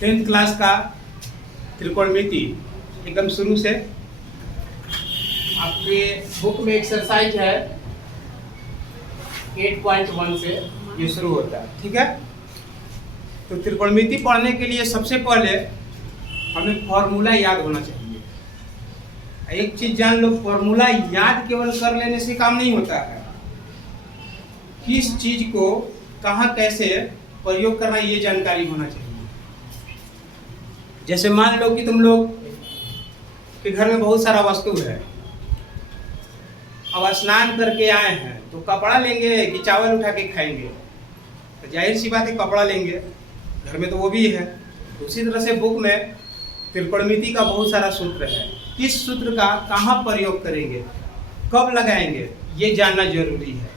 10th class का त्रिकोणमिति एकदम शुरू से आपके बुक में एक्सरसाइज है 8.1 से ये शुरू होता है। ठीक है, तो त्रिकोणमिति पढ़ने के लिए सबसे पहले हमें फॉर्मूला याद होना चाहिए। एक चीज जान लो, फॉर्मूला याद केवल कर लेने से काम नहीं होता है, किस चीज को कहाँ कैसे प्रयोग करना ये जानकारी होना चाहिए। जैसे मान लो कि तुम लोग के घर में बहुत सारा वस्तु है, अब स्नान करके आए हैं तो कपड़ा लेंगे कि चावल उठा के खाएंगे? तो जाहिर सी बात है कपड़ा लेंगे, घर में तो वो भी है। तो उसी तरह से बुक में त्रिकोणमिति का बहुत सारा सूत्र है, किस सूत्र का कहाँ प्रयोग करेंगे, कब लगाएंगे, ये जानना जरूरी है।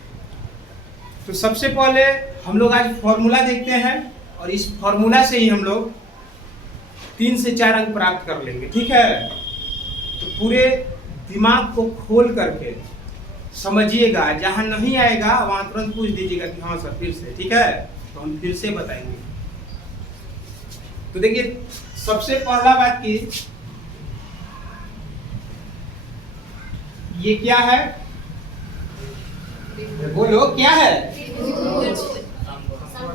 तो सबसे पहले हम लोग आज फॉर्मूला देखते हैं और इस फॉर्मूला से ही हम लोग 3 से 4 अंक प्राप्त कर लेंगे। ठीक है, तो पूरे दिमाग को खोल करके समझिएगा, जहां नहीं आएगा वहां तुरंत पूछ दीजिएगा कि हाँ सर फिर से। ठीक है, तो हम फिर से बताएंगे। तो देखिए सबसे पहला बात की ये क्या है, बोलो क्या है?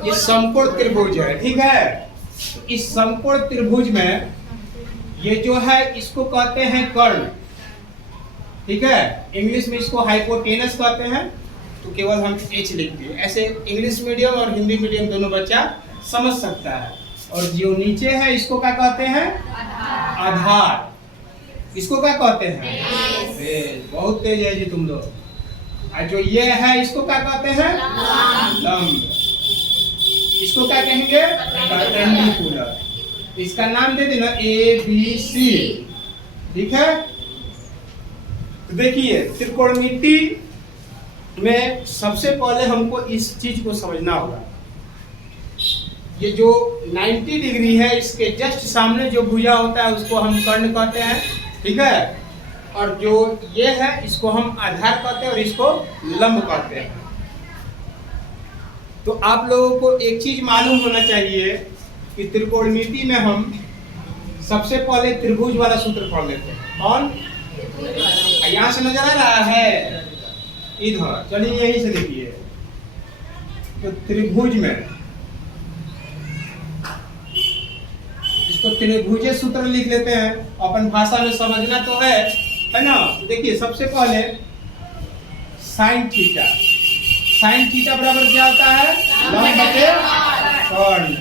ये समकोण त्रिभुज है। ठीक है, तो इस समकोण त्रिभुज में ये जो है इसको कहते हैं कर्ण। ठीक है, इंग्लिश में इसको हाइपोटेनस कहते हैं, तो केवल हम एच लिख दिए। ऐसे इंग्लिश मीडियम और हिंदी मीडियम दोनों बच्चा समझ सकता है। और जो नीचे है इसको क्या कहते हैं? आधार। इसको क्या कहते हैं? बहुत तेज है जी तुम लोग। और जो ये है इसको क्या कहते हैं? लंब। इसको क्या कहेंगे? परपेंडिकुलर। इसका नाम दे देना ABC। ठीक है, तो देखिए त्रिकोणमिति में सबसे पहले हमको इस चीज को समझना होगा। ये जो 90 डिग्री है इसके जस्ट सामने जो भुजा होता है उसको हम कर्ण कहते हैं। ठीक है, और जो ये है इसको हम आधार कहते हैं और इसको लंब कहते हैं। तो आप लोगों को एक चीज मालूम होना चाहिए कि त्रिकोणमिति में हम सबसे पहले त्रिभुज वाला सूत्र पढ़ लेते हैं। कौन? यहाँ से नजर आ रहा है? इधर चलिए यही से देखिए। तो त्रिभुज में इसको त्रिभुज सूत्र लिख लेते हैं, अपन भाषा में समझना तो है ना। तो देखिए सबसे पहले साइन थीटा। साइन थीटा बराबर क्या होता है? लंब बटे कर्ण।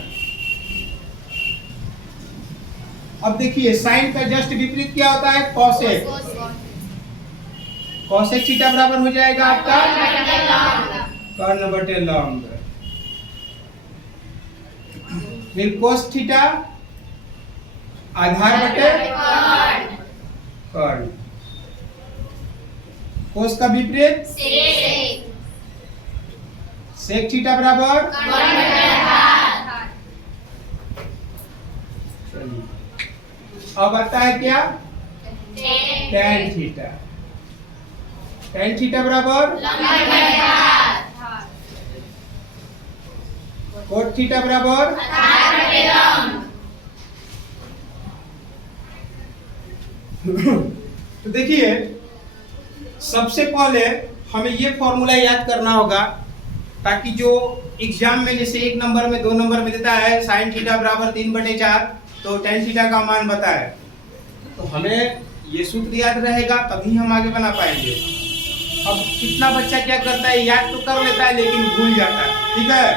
अब देखिए साइन का जस्ट विपरीत क्या होता है? कोसेक। कोसेक थीटा बराबर हो जाएगा आपका कर्ण बटे लंब। फिर कोस थीटा आधार बटे कर्ण। कोस का विपरीत सेक थीटा बराबर अब आता है क्या? Tan theta. टैन थीटा बराबर कोट थीटा बराबर तो देखिए सबसे पहले हमें ये फॉर्मूला याद करना होगा, ताकि जो एग्जाम में जैसे 1 नंबर में 2 नंबर में देता है साइन थीटा बराबर 3/4 तो टैन थीटा का मान बताए, तो हमें ये सूत्र याद रहेगा तभी हम आगे बना पाएंगे। अब कितना बच्चा क्या करता है, याद तो कर लेता है लेकिन भूल जाता है। ठीक है,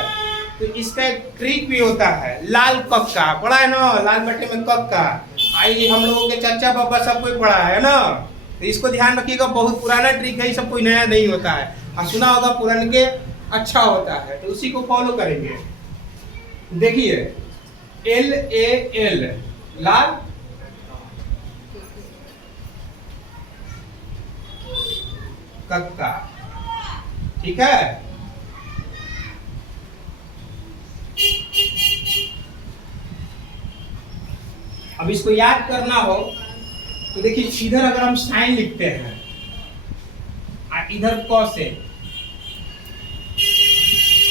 तो इसका एक ट्रिक भी होता है, लाल कक्का पढ़ा है ना, लाल बट्टे में कक्का। आई हम लोगों के चाचा पापा सब कोई पढ़ा है ना, तो इसको ध्यान रखिएगा, बहुत पुराना ट्रिक है, सब कोई नया नहीं होता है। और सुना होगा पुराने के अच्छा होता है, तो उसी को फॉलो करेंगे। देखिए LAL लाल कक्का। ठीक है, अब इसको याद करना हो तो देखिए इधर अगर हम साइन लिखते हैं और इधर कॉसेक,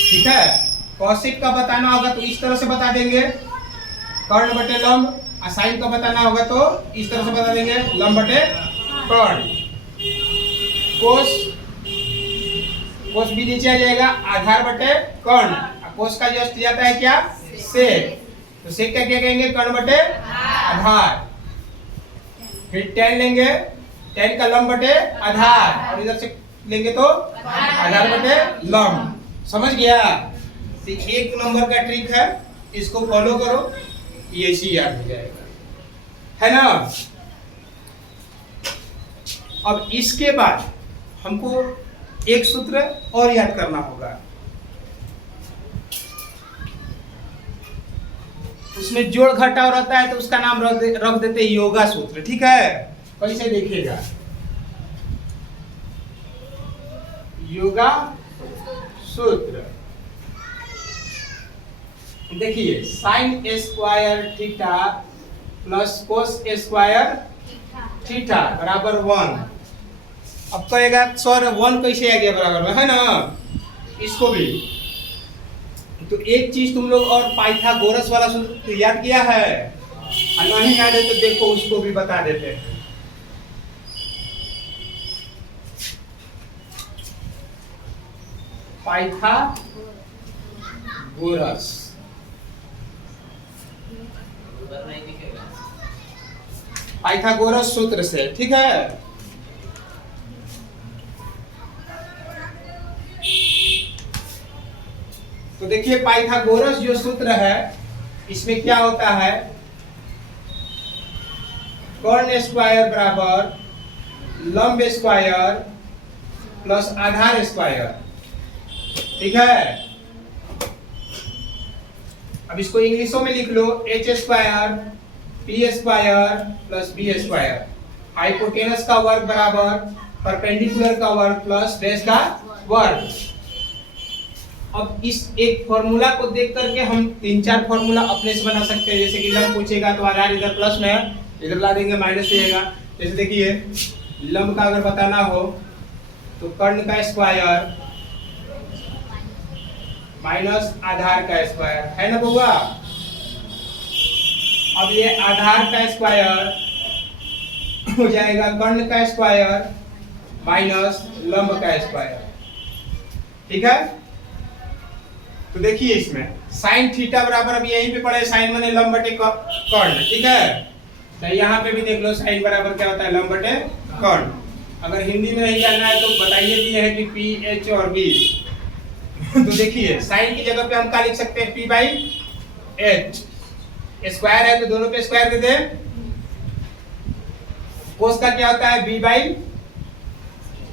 ठीक है, कॉसेक का बताना होगा तो इस तरह से बता देंगे कर्ण बटे लंब, और साइन का बताना होगा तो इस तरह से बता देंगे, लंब बटे कर्ण। कोस, कोस भी नीचे आ जाएगा, आधार बटे कर्ण, कोस का जस्ट जाता है क्या, सेक, तो सेक का क्या कहेंगे, कर्ण बटे आधार। फिर tan लेंगे, tan का लंब बटे आधार, और इधर से लेंगे तो आधार बटे लंब। समझ गया? तो एक नंबर का ट्रिक है, इसको फॉलो करो, ये सी याद हो जाएगा, है ना। अब इसके बाद हमको एक सूत्र और याद करना होगा, उसमें जोड़ घटाव रहता है तो उसका नाम रख देते योगा सूत्र। ठीक है, कैसे देखिएगा, योगा सूत्र देखिए, sign square theta plus cos square theta बराबर 1। अब कहेगा सर 1 कैसे आ गया बराबर में, है ना, इसको भी तो एक चीज तुम लोग और पाइथागोरस वाला सूत्र याद किया है, नहीं याद है तो देखो उसको भी बता देते हैं। पाइथागोरस, पाइथागोरस सूत्र से, ठीक है। तो देखिए पाइथागोरस जो सूत्र है, इसमें क्या होता है, कर्ण स्क्वायर बराबर लंब स्क्वायर प्लस आधार स्क्वायर। ठीक है, अब इसको इंग्लिशों में लिख लो, H square P square plus B square, hypotenuse का वर्ग बराबर परपेंडिकुलर का वर्ग प्लस बेस का वर्ग। अब इस एक फॉर्मूला को देख करके हम 3-4 फॉर्मूला अपने से बना सकते हैं। जैसे कि लंब पूछेगा तो आधार इधर प्लस में, इधर ला देंगे माइनस रहेगा। जैसे देखिए लंब का अगर बताना हो तो कर्ण का स्क्वायर माइनस आधार का स्क्वायर, है ना बउआ। अब ये आधार का स्क्वायर हो जाएगा कर्ण का स्क्वायर माइनस लंब का स्क्वायर। ठीक है, तो देखिए इसमें साइन थीटा बराबर, अब यहीं पे पड़े, साइन माने लंब बटे कर्ण। ठीक है, तो यहाँ पे भी देख लो साइन बराबर क्या होता है, लंब बटे कर्ण। अगर हिंदी में नहीं जानना है तो बताइए भी है कि पी एच और बी। तो देखिए साइन की जगह पे हम क्या लिख सकते हैं, पी बाई एच, स्क्वायर है तो दोनों पे स्क्वायर दे दे। कोस का क्या होता है, बी बाई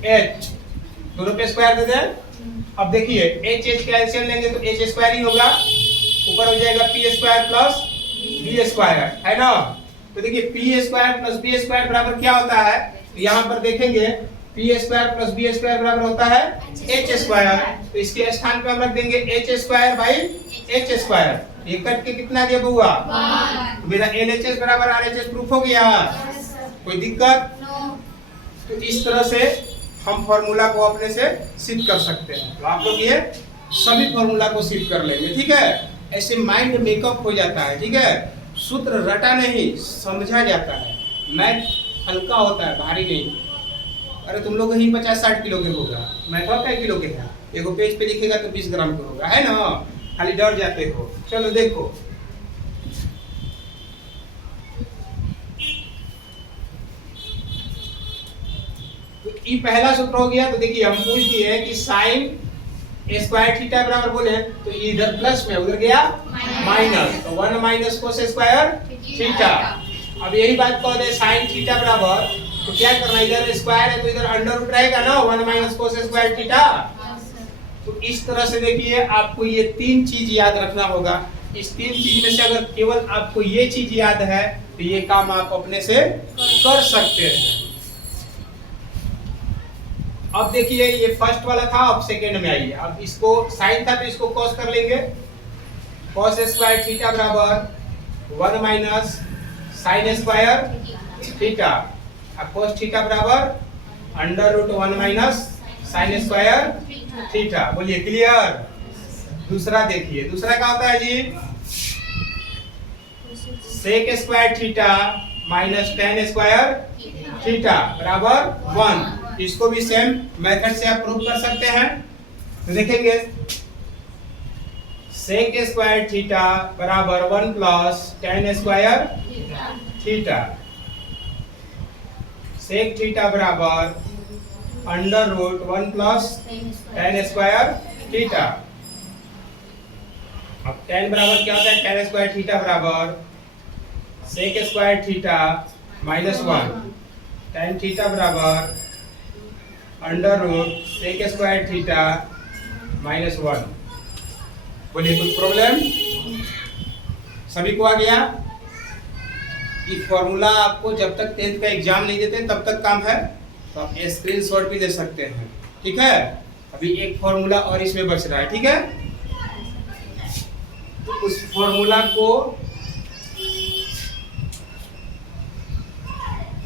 एच, दोनों पे स्क्वायर दे दे। अब देखिए एच एच का एलसीएम लेंगे तो एच स्क्वायर ही होगा, ऊपर हो जाएगा P square plus B square, है ना। तो देखिए P square plus B square बराबर क्या होता है, तो यहाँ पर देखेंगे P square plus B square बराबर होता है एच स्क्वायर। तो इसके स्थान पे हम रख देंगे H square by H square. ये कट के कितना दिया बुआ, तो मेरा एलएचएस बराबर आरएचएस प्रूफ हो गया, कोई दिक्कत। तो इस तरह से हम फॉर्मूला को अपने से सिद्ध कर सकते हैं। तो आप लोग ये सभी फॉर्मूला को सिद्ध कर लेंगे। ठीक है, ऐसे माइंड मेकअप हो जाता है। ठीक है, सूत्र रटा नहीं समझा जाता है, मैथ हल्का होता है, भारी नहीं। अरे तुम लोग ही 50-60 किलो के होगा, मैथ और कई किलो के है, एगो पेज पे लिखेगा तो 20 ग्राम का होगा, है ना, खाली डर जाते हो। चलो देखो तो ये पहला सूत्र हो गया। तो देखिए हम पूछ दिए कि साइन स्क्वायर थीटा बराबर बोले तो इधर प्लस में उधर गया माइनस, तो 1 माइनस कोस स्क्वायर थीटा। अब यही बात कह दे साइन थीटा बराबर, तो क्या करना, इधर स्क्वायर है तो इधर अंडर रूट रहेगा ना, 1 माइनस कोस स्क्वायर थीटा। तो इस तरह से देखिए आपको ये 3 चीज याद रखना होगा। इस 3 चीज में से अगर केवल आपको ये चीज याद है तो ये काम आप अपने से कर सकते हैं। अब देखिए ये फर्स्ट वाला था, अब सेकेंड में आइए। अब इसको साइन था तो इसको कॉस कर लेंगे, कॉस स्क्वायर थीटा बराबर 1 माइनस साइन स्क्वायर थीटा, अब कॉस थीटा बराबर under root 1 minus sine square theta. बोलिए क्लियर। दूसरा देखिए, दूसरा क्या होता है जी, sec square theta minus tan square theta बराबर 1। इसको भी सेम मेथड से आप प्रूव कर सकते हैं। तो देखेंगे सेक स्क्वायर थीटा बराबर 1 plus tan square theta. Sec theta बराबर under root 1 plus tan square theta. अब टेन बराबर क्या होता है? टेन स्क्वायर थीटा बराबर sec square theta minus 1। Tan theta बराबर under root sec square theta minus 1। बोलिए कुछ प्रॉब्लम सभी को आ गया? ये फॉर्मूला आपको जब तक 10th का एग्जाम नहीं देते तब तक काम है, तो आप स्क्रीनशॉट भी ले सकते हैं। ठीक है, अभी एक फॉर्मूला और इसमें बच रहा है। ठीक है, तो उस फॉर्मूला को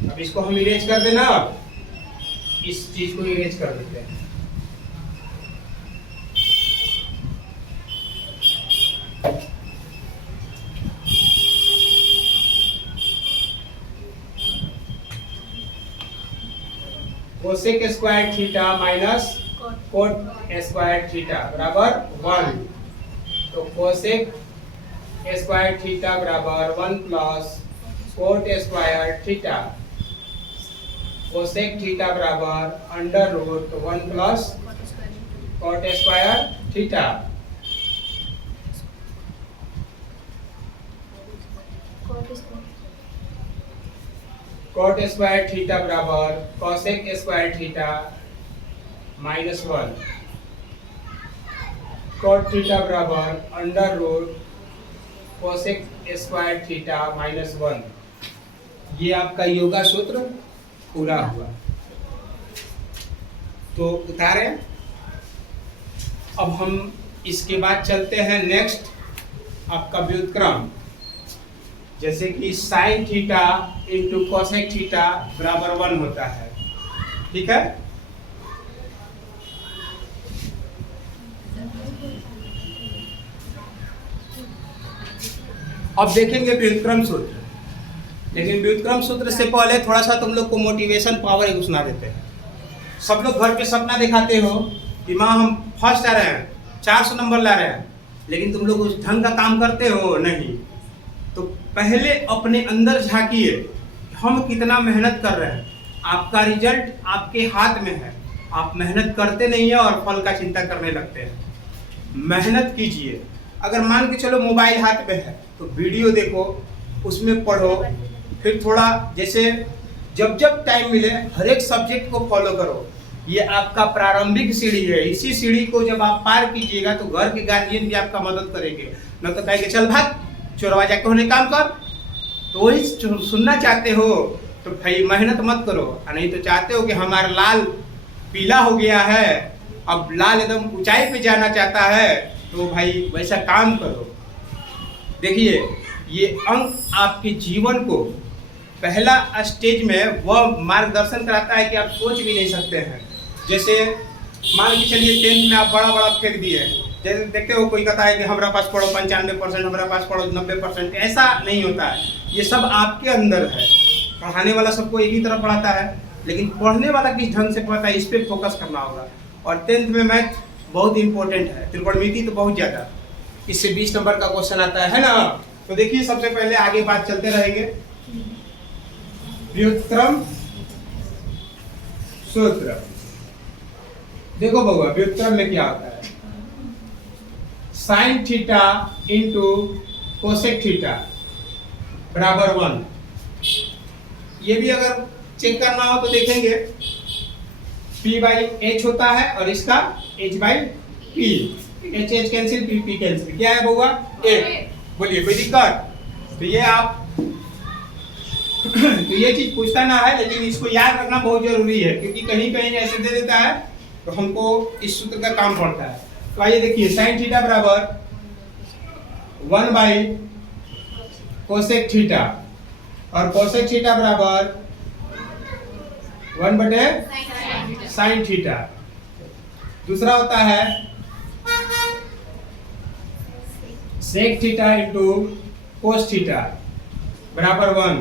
अब इसको हम इरेज कर देना। इस चीज को इरेज कर देते हैं। Cosec square theta minus cot square theta बराबर 1। तो कोसेक स्क्वायर थीटा बराबर 1 plus cot square theta. Cosec theta बराबर under root 1 plus cot square theta. Cot square theta बराबर cosec square theta minus 1। Cot theta बराबर under root cosec square theta minus 1। ये आपका योगा सूत्र पूरा हुआ। तो उतारे। अब हम इसके बाद चलते हैं नेक्स्ट आपका व्युत्क्रम। जैसे कि sine theta into cosec theta बराबर 1 होता है। ठीक है, अब देखेंगे व्युत्क्रम सूत्र। लेकिन व्युत्क्रम सूत्र से पहले थोड़ा सा तुम लोग को मोटिवेशन पावर एक सुना देते हैं। सब लोग घर पे सपना दिखाते हो कि माँ हम फर्स्ट आ रहे हैं, 400 नंबर ला रहे हैं, लेकिन तुम लोग उस ढंग का काम करते हो नहीं। तो पहले अपने अंदर झांकिए, हम कितना मेहनत कर रहे हैं। आपका रिजल्ट आपके हाथ में है। आप मेहनत करते नहीं है और फल का चिंता करने लगते हैं। मेहनत कीजिए। अगर मान के चलो मोबाइल हाथ में है तो वीडियो देखो, उसमें पढ़ो, फिर थोड़ा जैसे जब जब टाइम मिले हर एक सब्जेक्ट को फॉलो करो। ये आपका प्रारंभिक सीढ़ी है। इसी सीढ़ी को जब आप पार कीजिएगा तो घर के गार्जियन भी आपका मदद करेंगे। न तो कहेंगे चल भाग चोरवा जाके होने काम कर। तो वही सुनना चाहते हो तो भाई मेहनत मत करो। नहीं तो चाहते हो कि हमारा लाल पीला हो गया है, अब लाल एकदम ऊंचाई पे जाना चाहता है, तो भाई वैसा काम करो। देखिए ये अंक आपके जीवन को पहला स्टेज में वह मार्गदर्शन कराता है कि आप सोच भी नहीं सकते हैं। जैसे मान के चलिए 10th में आप बड़ा बड़ा फेंक दिए। जैसे देखते हो कोई कहता है कि हमारा पास पढ़ो 95%, हमारा पास पढ़ो 90%। ऐसा नहीं होता है। ये सब आपके अंदर है। पढ़ाने वाला सबको एक ही तरह पढ़ाता है, लेकिन पढ़ने वाला किस ढंग से पढ़ता है इस पर फोकस करना होगा। और 10th में मैथ बहुत इंपॉर्टेंट है, त्रिकोणमिति तो बहुत ज़्यादा। इससे 20 नंबर का क्वेश्चन आता है ना। तो देखिए सबसे पहले आगे बात चलते रहेंगे। व्युत्क्रम सूत्र देखो बउआ, व्युत्क्रम में क्या होता है? Sine theta into cosec theta बराबर 1। ये भी अगर चेक करना हो तो देखेंगे P बाई H होता है और इसका H by P। H H cancel, P P cancel. क्या है बउआ? 8। बोलिए कोई दिक्कत? तो ये आप तो ये चीज पूछता ना है, लेकिन इसको याद रखना बहुत जरूरी है, क्योंकि कहीं कहीं ऐसे दे देता है तो हमको इस सूत्र का काम पड़ता है। तो आइए देखिए, साइन थीटा बराबर 1 बाई कोसेक थीटा और कोसेक थीटा बराबर 1 बटे साइन थीटा। दूसरा होता है sec theta into cos theta बराबर 1,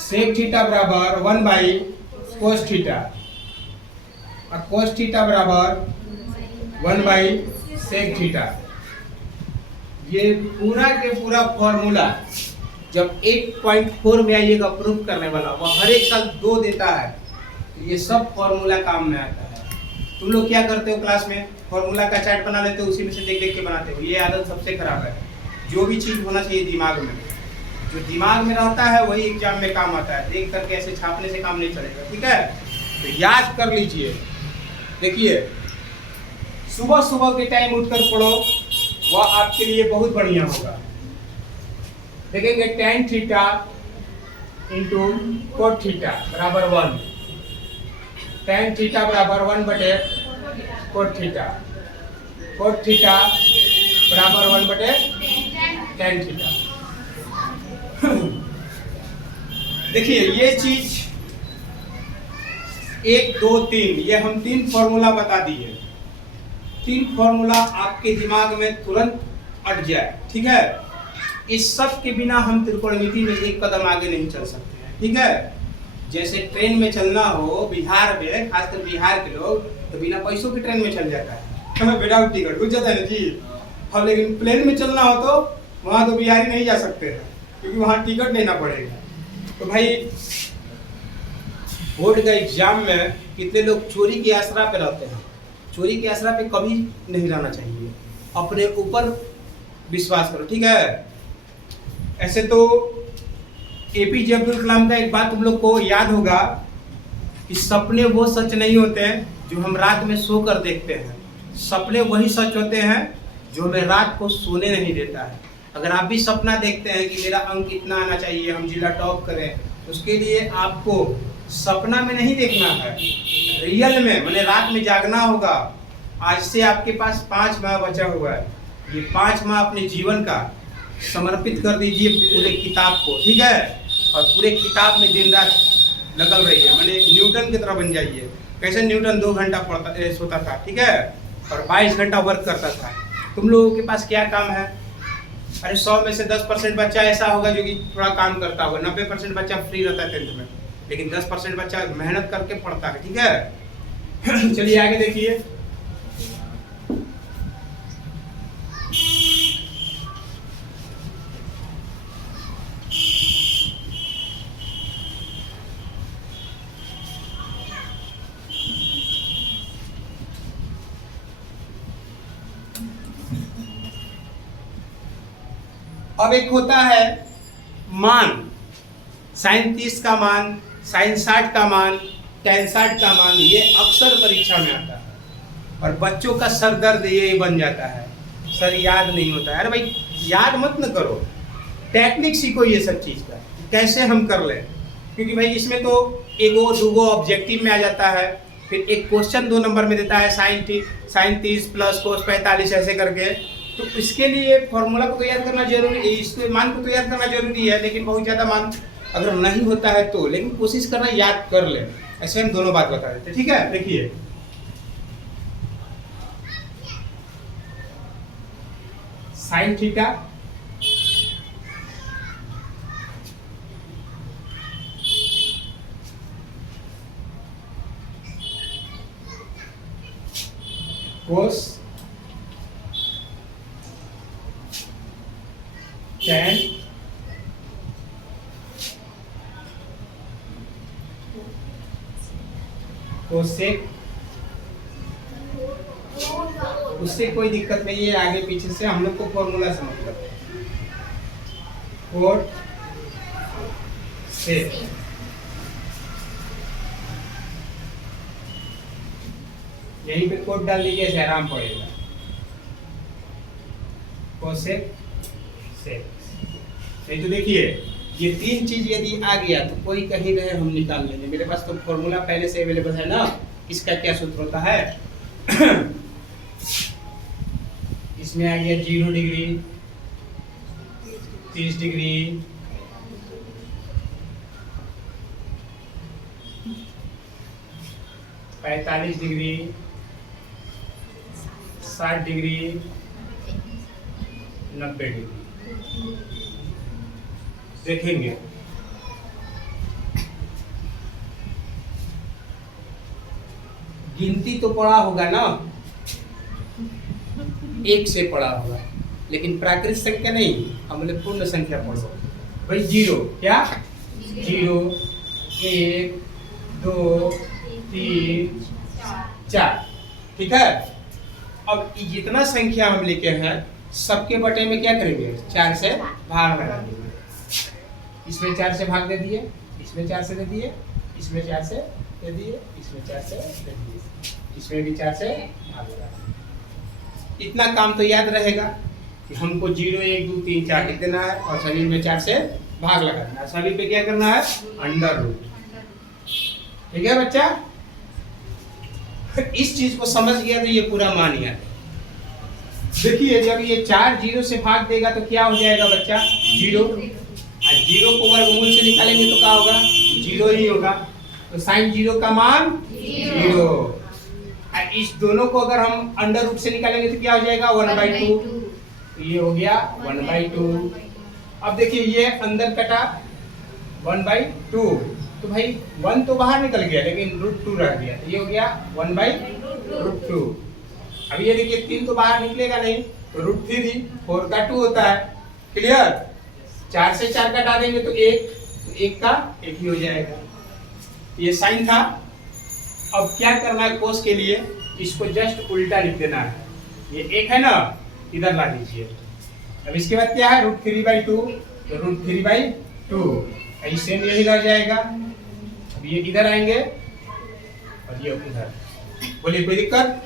सेक थीटा बराबर 1 बाई कोस थीटा, और कोस थीटा बराबर 1 बाई सेक थीटा। ये पूरा के पूरा फॉर्मूला जब 8.4 में आइएगा प्रूफ करने वाला, वो हर एक साल 2 देता है, तो ये सब फॉर्मूला काम में आता है। तुम लोग क्या करते हो क्लास में, फॉर्मूला का चार्ट बना लेते हो, उसी में से देख देख के बनाते हो। ये आदत सबसे खराब है। जो भी चीज होना चाहिए दिमाग में, जो दिमाग में रहता है वही एग्जाम में काम आता है। देख करके ऐसे छापने से काम नहीं चलेगा, ठीक है? तो याद कर लीजिए। देखिए, सुबह सुबह के टाइम उठकर पढ़ो, वह आपके लिए बहुत बढ़िया होगा। देखेंगे tan theta into coat theta बराबर 1, tan थीटा बराबर 1 बटे कोट थीटा, कोट थीटा बराबर 1 बटे tan थीटा। देखिए ये चीज 1 2 3, ये हम 3 फॉर्मूला बता दिए। 3 फॉर्मूला आपके दिमाग में तुरंत अट जाए, ठीक है? इस सब के बिना हम त्रिकोणमिति में एक कदम आगे नहीं चल सकते हैं, ठीक है? जैसे ट्रेन में चलना हो बिहार में, खासकर बिहार के लोग तो बिना पैसों की ट्रेन में चल जाता है, विदाउट टिकट घुस जाता है ना जी। अब लेकिन प्लेन में चलना हो तो वहाँ तो बिहारी नहीं जा सकते हैं, क्योंकि वहाँ टिकट लेना पड़ेगा। तो भाई बोर्ड का एग्जाम में कितने लोग चोरी के आसरा पे रहते हैं। चोरी के आसरा पे कभी नहीं रहना चाहिए, अपने ऊपर विश्वास करो, ठीक है? ऐसे तो एपीजे अब्दुल कलाम का एक बात तुम लोग को याद होगा कि सपने वो सच नहीं होते हैं जो हम रात में सो कर देखते हैं, सपने वही सच होते हैं जो हमें रात को सोने नहीं देता है। अगर आप भी सपना देखते हैं कि मेरा अंक इतना आना चाहिए, हम जिला टॉप करें, उसके लिए आपको सपना में नहीं देखना है, रियल में, मैंने रात में जागना होगा। आज से आपके पास 5 माह बचा हुआ है, ये 5 माह अपने जीवन का समर्पित कर दीजिए पूरे किताब को, ठीक है? और पूरे किताब में दिन रात लगल रहिए, मैंने न्यूटन की तरह बन जाइए। कैसे न्यूटन 2 घंटा सोता था, ठीक है? और 22 घंटा वर्क करता था। तुम लोगों के पास क्या काम है? अरे 100 में से 10% बच्चा ऐसा होगा जो कि थोड़ा काम करता होगा, 90% बच्चा फ्री रहता है 10th में, लेकिन 10% बच्चा मेहनत करके पढ़ता है, ठीक है? चलिए आगे देखिए। अब एक होता है मान, sin 30 का मान, sin 60 का मान, tan 60 का मान, ये अक्सर परीक्षा में आता है और बच्चों का सर दर्द ये बन जाता है, सर याद नहीं होता है। अरे भाई याद मत न करो, टेक्निक सीखो ये सब चीज़ का, कैसे हम कर लें। क्योंकि भाई इसमें तो एगो दूगो ऑब्जेक्टिव में आ जाता है, फिर एक क्वेश्चन 2 नंबर में देता है sin 30 प्लस cos 45 ऐसे करके। तो इसके लिए फॉर्मूला को तो याद करना जरूरी है, इसके मान को तो याद करना जरूरी है, लेकिन बहुत ज़्यादा मान अगर नहीं होता है तो, लेकिन कोशिश करना याद कर ले। ऐसे हम दोनों बात बता देते, ठीक है? देखिए sine theta cos tan cosec, उससे कोई दिक्कत नहीं है, आगे पीछे से हम लोग को फॉर्मूला से मतलब है। कोट सेक, यहीं पे कोट डाल दीजिए, ऐसे आराम पड़ेगा। कोसेक सेक, नहीं तो देखिए ये 3 चीज यदि आ गया तो कोई कहीं रहे हम निकाल लेंगे। मेरे पास तो फॉर्मूला पहले से अवेलेबल है ना, इसका क्या सूत्र होता है? इसमें आ गया 0 degree, 30 degree, 45 degree, 60 degree 90 degree देखेंगे। गिनती तो पढ़ा होगा ना, एक से पढ़ा होगा, लेकिन प्राकृत संख्या नहीं, हम बोले पूर्ण संख्या पढ़ो भाई। 0 क्या 0 1 2 3 4, ठीक है। अब जितना संख्या हम लिखे हैं सबके बटे में क्या करेंगे, 4 से भाग लगा देंगे। इसमें 4 से भाग दे दिए, इसमें 4 से दे दिए, इसमें 4 से दे दिए, इसमें 4 से दे दिए, इसमें भी 4 से भाग लगा दिए। इतना काम तो याद रहेगा कि हमको 0 1 2 3 4 लिख देना है और सभी में 4 से भाग लगाना है। सभी पे क्या करना है, अंडर रूट, ठीक है बच्चा। इस चीज को समझ गया तो ये पूरा मान गया। देखिए जब ये 4 0 से भाग देगा तो क्या हो जाएगा बच्चा, 0। और 0 को वर्गमूल से निकालेंगे तो क्या होगा, 0 ही होगा। तो साइन 0 का मान 0। और इस दोनों को अगर हम अंडर रूट से निकालेंगे तो क्या हो जाएगा, 1/2। तो ये हो गया 1/2। अब देखिए ये अंदर कटा 1/2, तो भाई 1 तो बाहर निकल गया लेकिन √2 रह गया, तो ये हो गया 1/√2। अब ये देखिए 3 तो बाहर निकलेगा नहीं, तो √3 4 का 2 होता है, क्लियर। 4 से 4 कटा देंगे तो 1, तो 1 का 1 ही हो जाएगा। ये साइन था। अब क्या करना है कोस के लिए, इसको जस्ट उल्टा लिख देना है। ये 1 है ना, इधर ला दीजिए। अब इसके बाद क्या है, √3/2, तो √3/2 सेम यही रह जाएगा। अब ये इधर आएंगे और ये उधर। बोलिए कोई दिक्कत,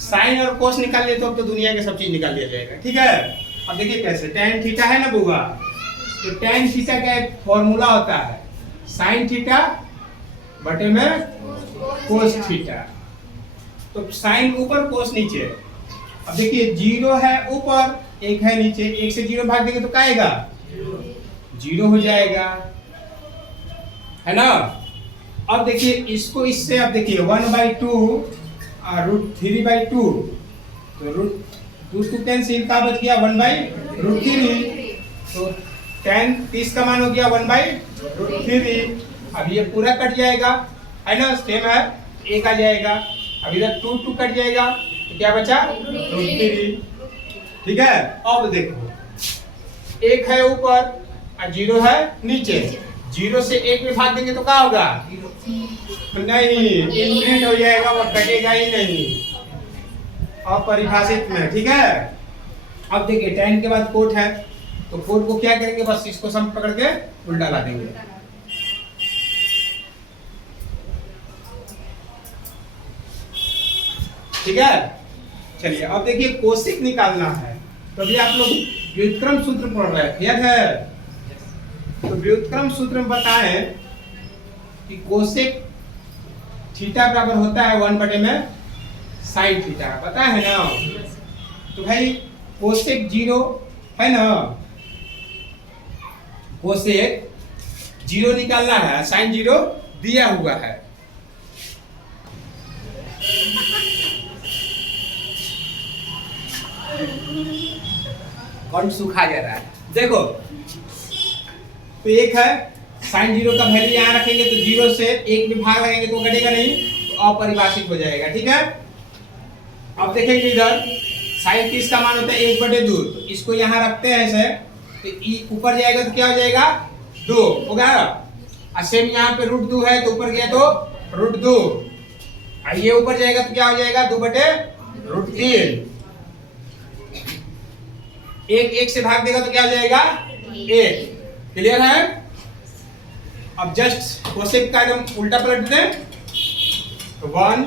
साइन और कोस निकाल लिए तो अब तो दुनिया के सब चीज निकाल लिया जाएगा, ठीक है। अब देखिए कैसे, tan थीटा है ना बुआ, तो tan थीटा का एक फॉर्मूला होता है, साइन थीटा बटे में कोस थीटा। तो साइन ऊपर कोस नीचे। अब देखिए 0 है ऊपर 1 है नीचे, 1 से 0 भाग देंगे तो क्या आएगा, 0 हो जाएगा, है ना। अब देखिए इसको इससे, अब देखिए 1/2 और √3/2, तो √2 कैंसिल, का बच गया 1/√3। तो tan 30 का मान हो गया 1/√3। अब ये पूरा कट जाएगा, है ना, सेम है, 1 आ जाएगा। अब इधर 2 कट जाएगा तो क्या बचा, √3, ठीक है। अब देखो 1 है ऊपर और 0 है नीचे, 0 से 1 में भाग देंगे तो क्या होगा, नहीं, इनफिनिट हो जाएगा, वो कटेगा ही नहीं, अपरिभाषित में, ठीक है। अब देखिए tan के बाद कोट है, तो कोट को क्या करेंगे, बस इसको सम पकड़ के उल्टा ला देंगे। ठीक है, चलिए अब देखिए कोशिक निकालना है, तो अभी आप लोग व्युत्क्रम सूत्र पढ़ रहे हैं, याद है। तो व्युत्क्रम सूत्र में बताएं कि कोसेक थीटा बराबर होता है 1 बटे में साइन थीटा, पता है ना। तो भाई कोसेक 0 है ना, कोसेक 0 निकालना है, साइन 0 दिया हुआ है। कौन सूखा जा रहा है, देखो तो 1 है, साइन 0 का वैल्यू यहाँ रखेंगे तो 0 से 1 में भाग लगेंगे तो घटेगा नहीं, तो अपरिभाषित हो जाएगा, ठीक है। अब देखेंगे इधर साइन 30 का मान होता है 1/2, तो इसको यहाँ रखते हैं ऐसे, तो ऊपर जाएगा तो क्या हो जाएगा, 2 होगा। और सेम यहाँ पे √2 है तो ऊपर गया तो √2, और ये ऊपर जाएगा तो क्या हो जाएगा, 2/√3। 1 से भाग देगा तो क्या हो जाएगा, 1, क्लियर है। अब जस्ट कोसेक का एकदम उल्टा पलट दें, तो 1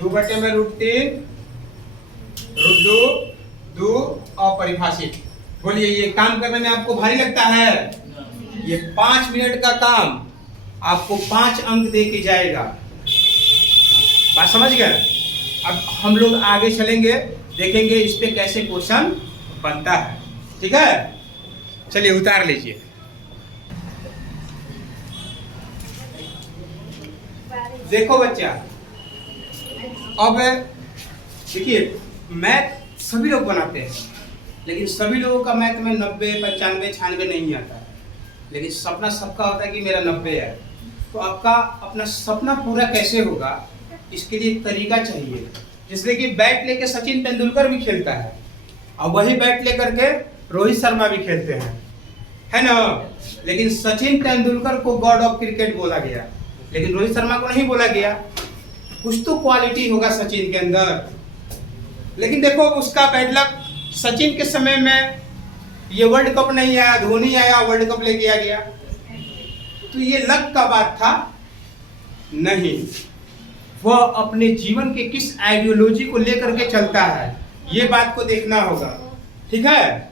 2/√3 √2 अपरिभाषित। बोलिए ये काम करने में आपको भारी लगता है, ये 5 मिनट का काम आपको 5 अंक दे के जाएगा, बात समझ गए। अब हम लोग आगे चलेंगे, देखेंगे इस पे कैसे क्वेश्चन बनता है, ठीक है। चलिए उतार लीजिए। देखो बच्चा, अब देखिए मैथ सभी लोग बनाते हैं, लेकिन सभी लोगों का मैथ में 90, 95, 96 नहीं आता है, लेकिन सपना सबका होता है कि मेरा 90 है। तो आपका अपना सपना पूरा कैसे होगा, इसके लिए एक तरीका चाहिए। जैसे कि बैट लेके सचिन तेंदुलकर भी खेलता है, और वही बैट लेकर के रोहित शर्मा भी खेलते हैं, है ना। लेकिन सचिन तेंदुलकर को गॉड ऑफ क्रिकेट बोला गया, लेकिन रोहित शर्मा को नहीं बोला गया। कुछ तो क्वालिटी होगा सचिन के अंदर। लेकिन देखो उसका बैड लक, सचिन के समय में ये वर्ल्ड कप नहीं आया, धोनी आया वर्ल्ड कप लेके आ गया। तो ये लक का बात था नहीं, वह अपने जीवन के किस आइडियोलॉजी को लेकर के चलता है, ये बात को देखना होगा। ठीक है।